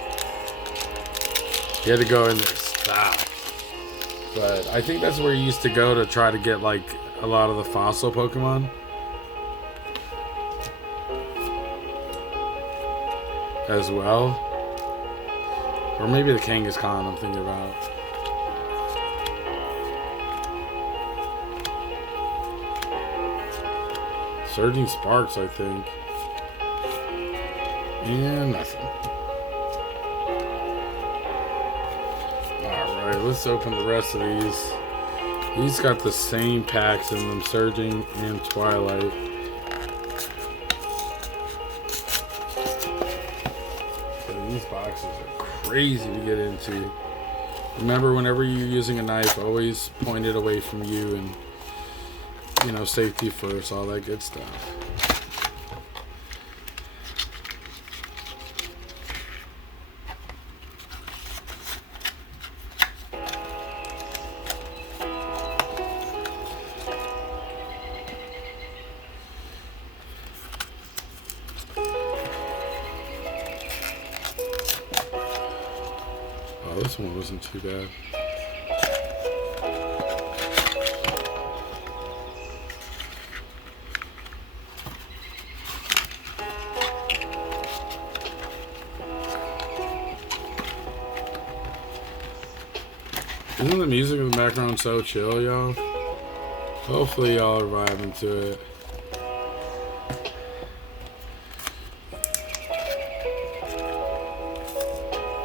You had to go in there stock. But I think that's where you used to go to try to get, like, a lot of the fossil Pokemon. As well. Or maybe the Kangaskhan I'm thinking about. Surging Sparks, I think. And nothing. Alright, let's open the rest of these. These got the same packs in them, Surging and Twilight. These boxes are crazy to get into. Remember, whenever you're using a knife, always point it away from you, and you know, safety first, all that good stuff. Oh, this one wasn't too bad. Isn't the music in the background so chill, y'all? Hopefully y'all are vibing to it.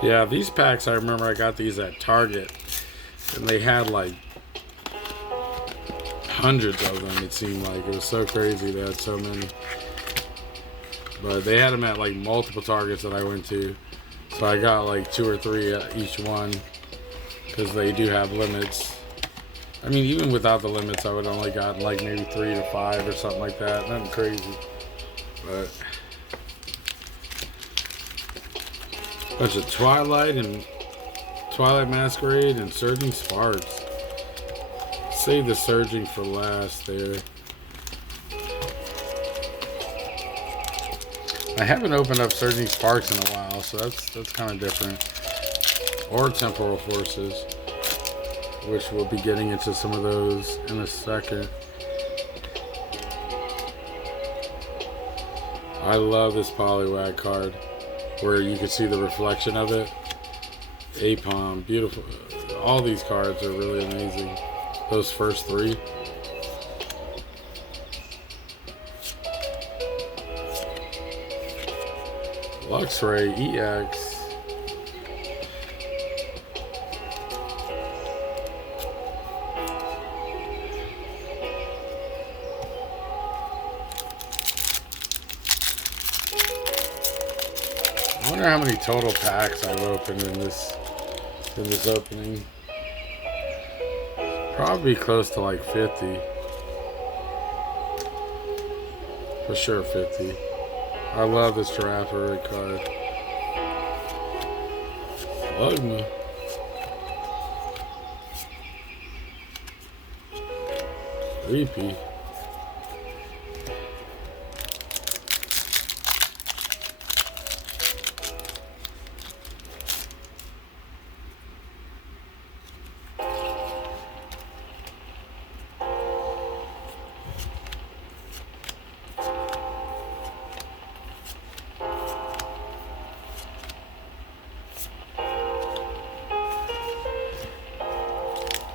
Yeah, these packs, I remember I got these at Target, and they had like hundreds of them, it seemed like. It was so crazy they had so many. But they had them at like multiple Targets that I went to. So I got like 2 or 3 each one, because they do have limits. I mean, even without the limits, I would only gotten like maybe 3 to 5 or something like that. Nothing crazy. But bunch of Twilight and Twilight Masquerade and Surging Sparks. Save the Surging for last there. I haven't opened up Surging Sparks in a while, so that's kind of different. Or Temporal Forces, which we'll be getting into some of those in a second. I love this Poliwag card, where you can see the reflection of it. Apom, beautiful. All these cards are really amazing. Those first 3. Luxray EX. I wonder how many total packs I've opened in this opening. Probably close to like 50. For sure 50. I love this Giraffaric card. Slugma. Repeat.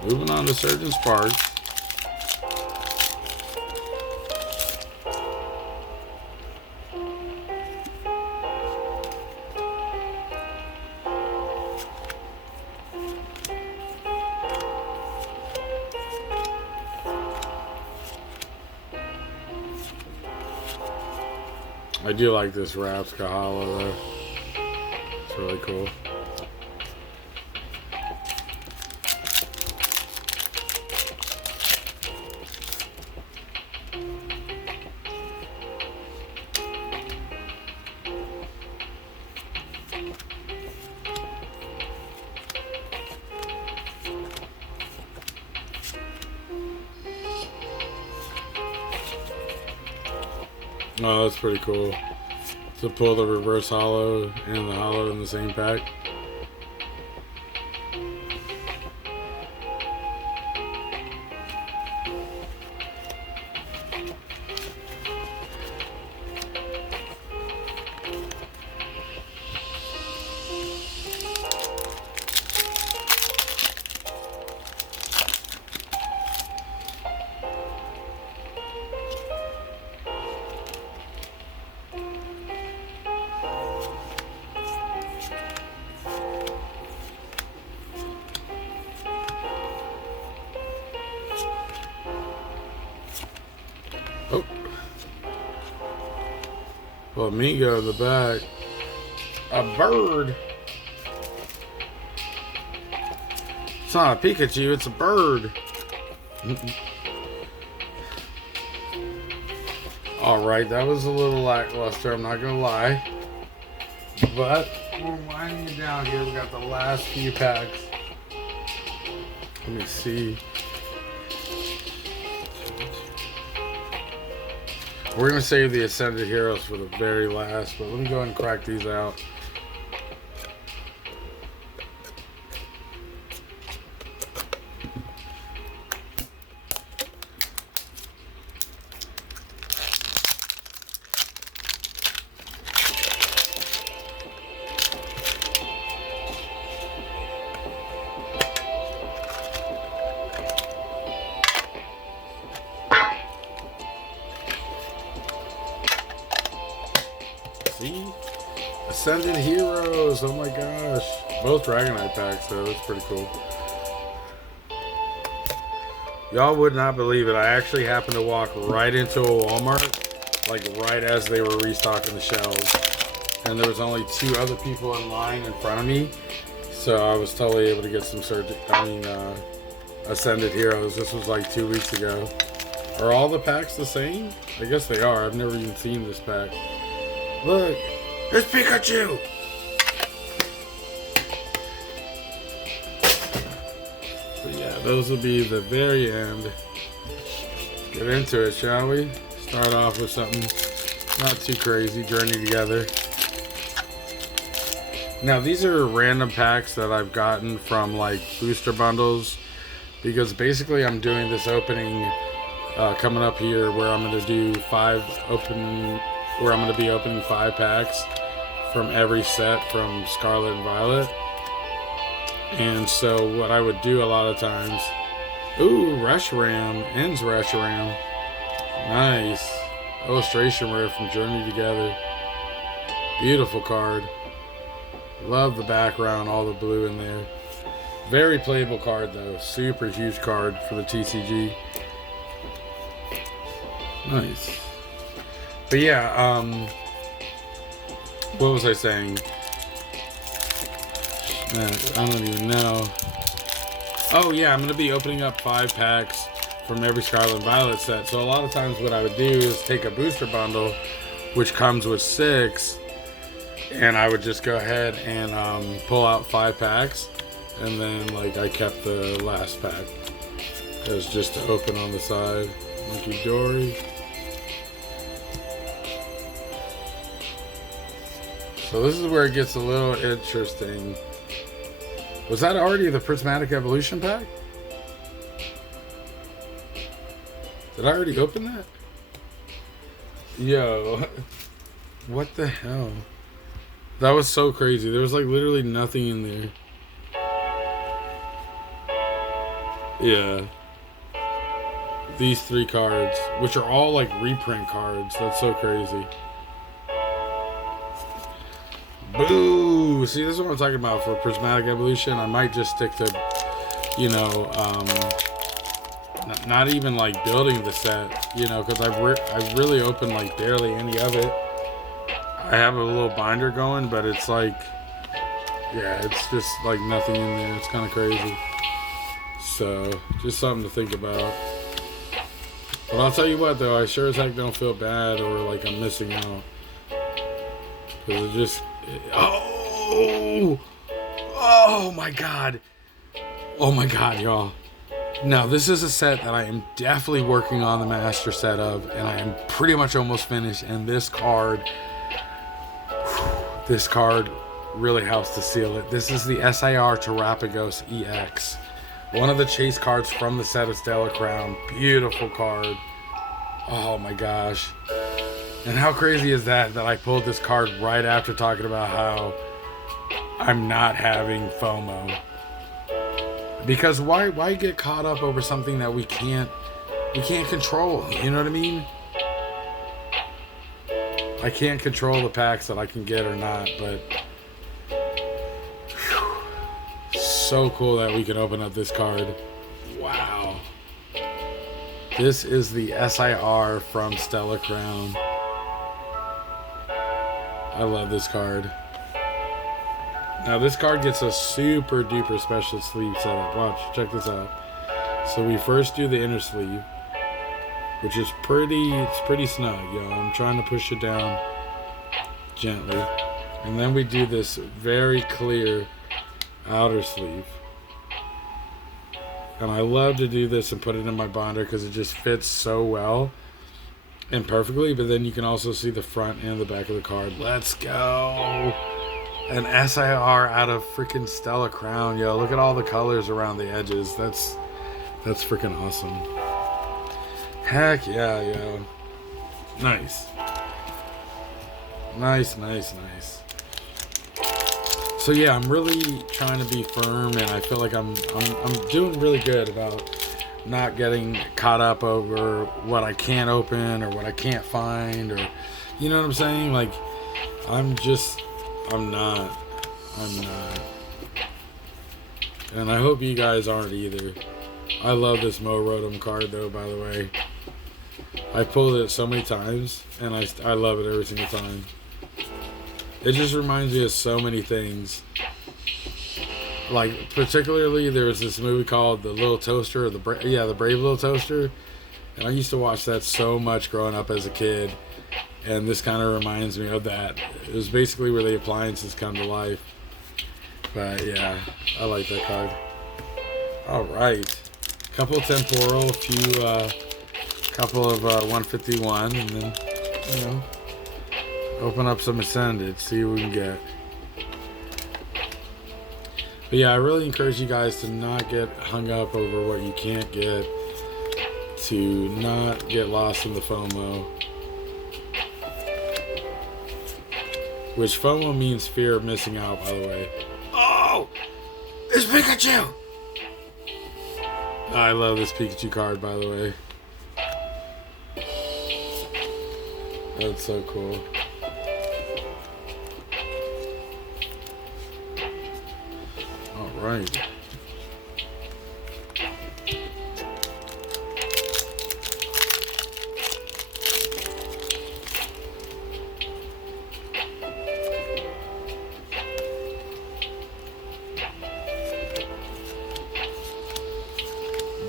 Moving on to Surging Sparks. I do like this Rapska Hollow though. It's really cool. Oh, that's pretty cool. To pull the reverse hollow and the hollow in the same pack. Oh. Flamingo in the back. A bird. It's not a Pikachu, it's a bird. Alright, that was a little lackluster, I'm not gonna lie. But we're winding it down here. We got the last few packs. Let me see. We're going to save the Ascended Heroes for the very last, but let me go ahead and crack these out. See? Ascended Heroes. Oh my gosh. Both Dragonite packs though. That's pretty cool. Y'all would not believe it. I actually happened to walk right into a Walmart, like right as they were restocking the shelves. And there was only 2 other people in line in front of me. So I was totally able to get some Ascended Heroes. This was like 2 weeks ago. Are all the packs the same? I guess they are. I've never even seen this pack. Look, it's Pikachu! So yeah, those will be the very end. Let's get into it, shall we? Start off with something not too crazy. Journey Together. Now these are random packs that I've gotten from like booster bundles, because basically I'm doing this opening coming up here where I'm going to do 5 open... where I'm going to be opening 5 packs from every set from Scarlet and Violet. And so what I would do a lot of times... Ooh, Reshiram. Ends Reshiram. Nice. Illustration rare from Journey Together. Beautiful card. Love the background, all the blue in there. Very playable card though. Super huge card for the TCG. Nice. But yeah, what was I saying? I don't even know. Oh yeah, I'm going to be opening up 5 packs from every Scarlet and Violet set. So a lot of times what I would do is take a booster bundle, which comes with 6, and I would just go ahead and pull out 5 packs, and then like I kept the last pack. It was just to open on the side. Monkey Dory. So this is where it gets a little interesting. Was that already the Prismatic Evolution pack? Did I already open that? Yo, what the hell? That was so crazy. There was like literally nothing in there. Yeah. These 3 cards, which are all like reprint cards. That's so crazy. Boo! See, this is what I'm talking about for Prismatic Evolution. I might just stick to, you know, not even like building the set, you know, because I've really opened like barely any of it. I have a little binder going, but it's like, yeah, it's just like nothing in there. It's kind of crazy. So, just something to think about. But I'll tell you what, though, I sure as heck don't feel bad or like I'm missing out. Because it just... Oh my god. Oh my god, y'all. Now, this is a set that I am definitely working on the master set of, and I am pretty much almost finished. And this card really helps to seal it. This is the SIR Terapagos EX. One of the chase cards from the set of Stellar Crown. Beautiful card. Oh my gosh. And how crazy is that I pulled this card right after talking about how I'm not having FOMO. Because why get caught up over something that we can't control? You know what I mean? I can't control the packs that I can get or not, but so cool that we can open up this card. Wow. This is the SIR from Stellar Crown. I love this card. Now this card gets a super duper special sleeve setup. Watch, check this out. So we first do the inner sleeve, which is pretty snug, y'all. I'm trying to push it down gently. And then we do this very clear outer sleeve. And I love to do this and put it in my binder because it just fits so well and perfectly. But then you can also see the front and the back of the card. Let's go! An SIR out of freaking Stellar Crown, yo. Look at all the colors around the edges. That's freaking awesome. Heck yeah, yo. Nice. Nice. So yeah, I'm really trying to be firm, and I feel like I'm doing really good about not getting caught up over what I can't open or what I can't find, or you know what I'm saying? Like I'm not. And I hope you guys aren't either. I love this Mo Rotom card though, by the way. I pulled it so many times, and I love it every single time. It just reminds me of so many things. Like, particularly, there was this movie called The Little Toaster, or the Brave Little Toaster. And I used to watch that so much growing up as a kid. And this kind of reminds me of that. It was basically where the appliances come to life. But yeah, I like that card. Alright. Couple temporal, couple of 151, and then, you know, open up some Ascended, see what we can get. But yeah, I really encourage you guys to not get hung up over what you can't get, to not get lost in the FOMO. Which FOMO means fear of missing out, by the way. Oh! It's Pikachu! I love this Pikachu card, by the way. That's so cool. Alright.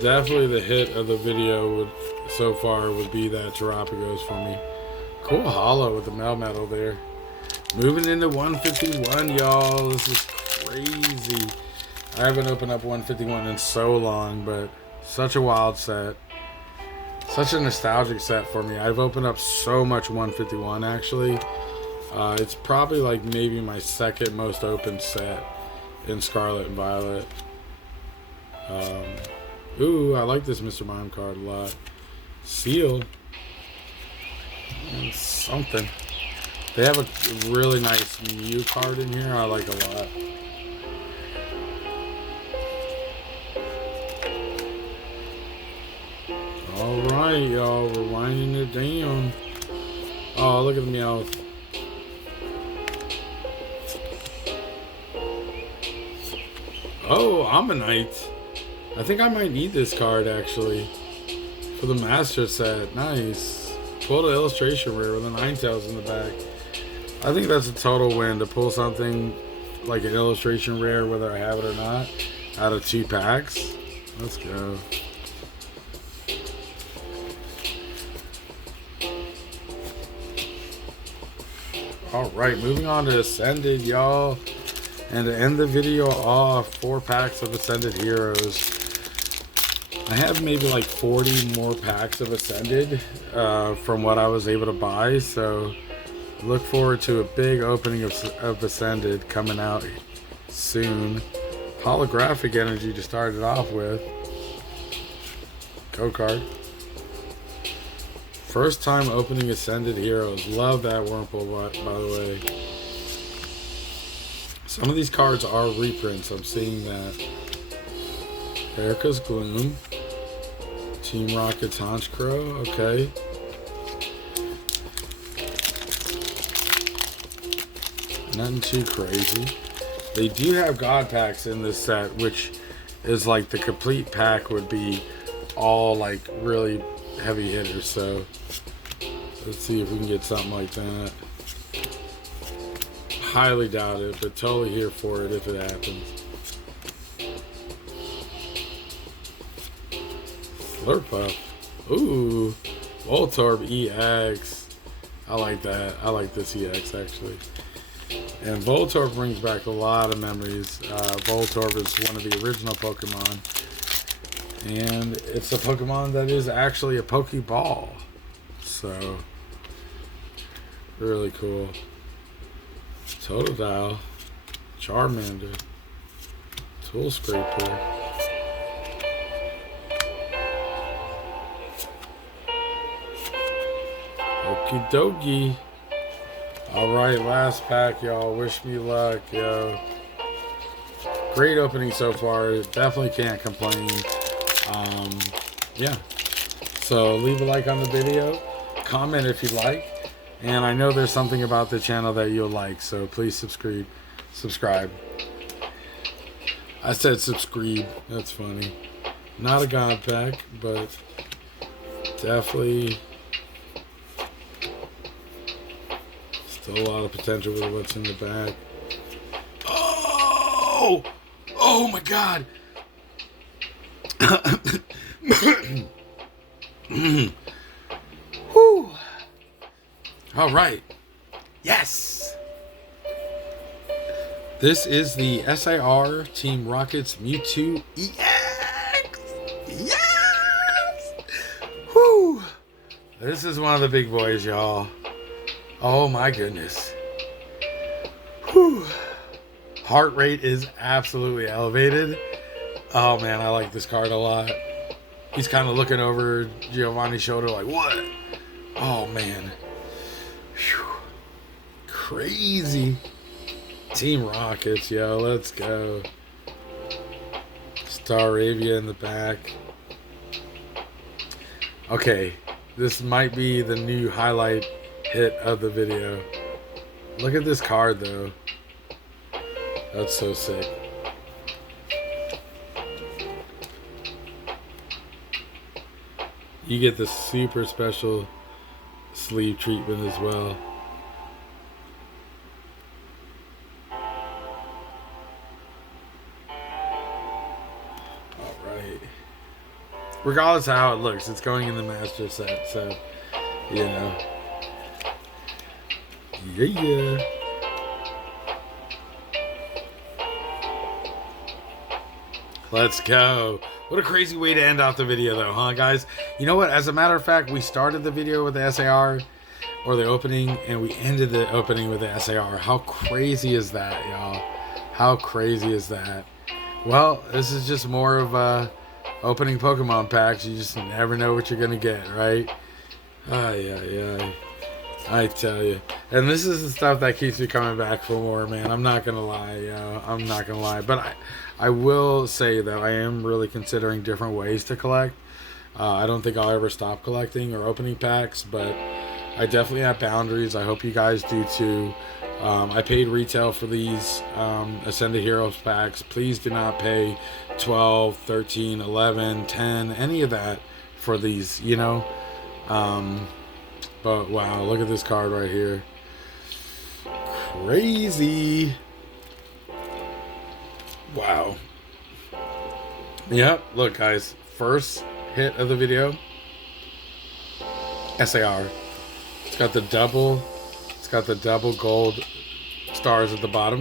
Definitely the hit of the video so far would be that Terapagos for me. Cool holo with the Melmetal there. Moving into 151, y'all. This is crazy. I haven't opened up 151 in so long, but such a wild set. Such a nostalgic set for me. I've opened up so much 151, actually. It's probably like maybe my second most open set in Scarlet and Violet. Ooh, I like this Mr. Mime card a lot. Seal. And something. They have a really nice Mew card in here I like a lot. Alright, y'all. We're winding it down. Oh, look at the Meowth. Oh, Ammonite. I think I might need this card, actually. For the Master set. Nice. Pulled an illustration rare with a Ninetales in the back. I think that's a total win to pull something like an illustration rare, whether I have it or not, out of 2 packs. Let's go. Alright, moving on to Ascended, y'all. And to end the video off, 4 packs of Ascended Heroes. I have maybe like 40 more packs of Ascended from what I was able to buy, so look forward to a big opening of Ascended coming out soon. Holographic energy to start it off with. Go card. First time opening Ascended Heroes. Love that Wurmple, by the way. Some of these cards are reprints. I'm seeing that. Erica's Gloom. Team Rocket's Honchkrow. Okay. Nothing too crazy. They do have God packs in this set, which is like the complete pack would be all like really heavy hitters. So let's see if we can get something like that. Highly doubt it, but totally here for it if it happens. Slurpuff. Ooh. Voltorb EX. I like that. I like this EX actually. And Voltorb brings back a lot of memories. Voltorb is one of the original Pokemon. And it's a Pokemon that is actually a Pokeball. So, really cool. Totodile. Charmander. Tool Scraper. Okie dokie. Alright, last pack, y'all. Wish me luck, yo. Great opening so far. Definitely can't complain. Yeah. So leave a like on the video. Comment if you like. And I know there's something about the channel that you'll like. So please subscribe. I said subscribe. That's funny. Not a God pack, but definitely still a lot of potential with what's in the back. Oh! Oh my God! Whew. All right. Yes! This is the SIR Team Rocket's Mewtwo EX! Yes! Whew! This is one of the big boys, y'all. Oh my goodness. Whew. Heart rate is absolutely elevated. Oh man, I like this card a lot. He's kind of looking over Giovanni's shoulder like, what? Oh man. Whew. Crazy. Team Rockets, yo, let's go. Staravia in the back. Okay, this might be the new highlight hit of the video. Look at this card though. That's so sick. You get the super special sleeve treatment as well. Alright. Regardless of how it looks, it's going in the master set, so you know. Yeah. Let's go. What a crazy way to end off the video though, huh guys? You know what? As a matter of fact, we started the video with the SAR, or the opening, and we ended the opening with the SAR. How crazy is that, y'all? How crazy is that? Well, this is just more of opening Pokemon packs. You just never know what you're gonna get, right? Yeah. I tell you. And this is the stuff that keeps me coming back for more, man. I'm not gonna lie, yo. I'm not gonna lie. But I will say that I am really considering different ways to collect. I don't think I'll ever stop collecting or opening packs, but I definitely have boundaries. I hope you guys do too. I paid retail for these Ascended Heroes packs. Please do not pay 12, 13, 11, 10, any of that for these, you know. But wow, look at this card right here. crazy. Wow. Yep, look guys, first hit of the video, SAR. It's got the double gold stars at the bottom.